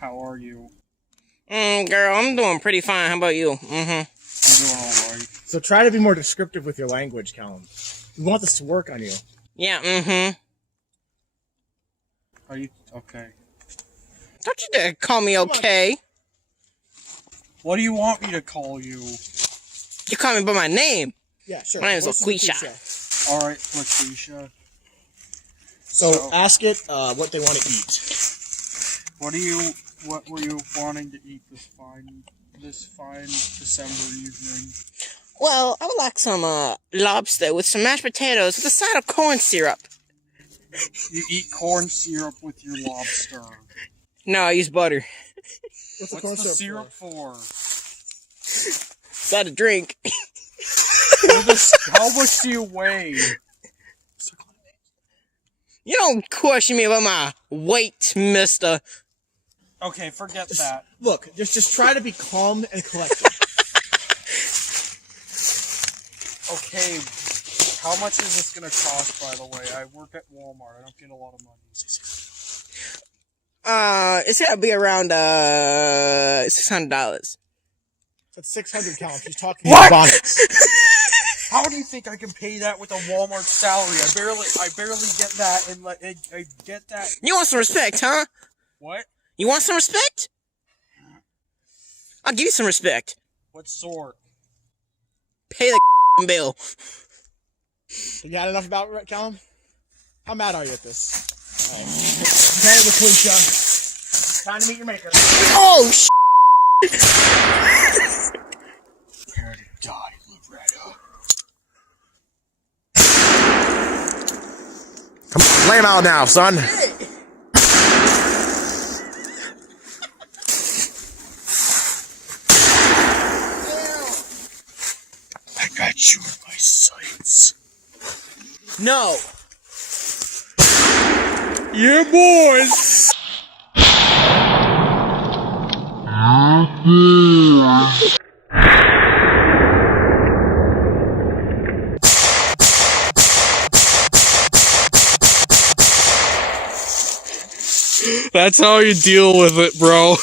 How are you? Girl, I'm doing pretty fine. How about you? I'm doing alright. So try to be more descriptive with your language, Calum. We want this to work on you. Yeah, Are you okay? Don't you dare call me okay. What do you want me to call you? You call me by my name. Yeah, sure. My name is What's LaQuisha. Alright, Laquisha. So ask it what they want to eat. What were you wanting to eat this fine December evening? Well, I would like some lobster with some mashed potatoes with a side of corn syrup. You eat corn syrup with your lobster. No, I use butter. What's the syrup for? It's not a drink. How much do you weigh? You don't question me about my weight, mister. Okay, forget that. Look, just try to be calm and collected. Okay, how much is this gonna cost, by the way? I work at Walmart. I don't get a lot of money. It's gonna be around $600. That's 600, Calum. She's talking What? bonnets. How do you think I can pay that with a Walmart salary? I barely get that, and I get that. You want some respect, huh? What? You want some respect? I'll give you some respect. What sort? Pay the bill. You got enough about it, Calum? How mad are you at this? Alright. Tell the Quisha. Time to meet your maker. Oh, Prepare to die, Loretta. Come on, lay him out now, son. I got you in my sights. no. Yeah, boys! That's how you deal with it, bro.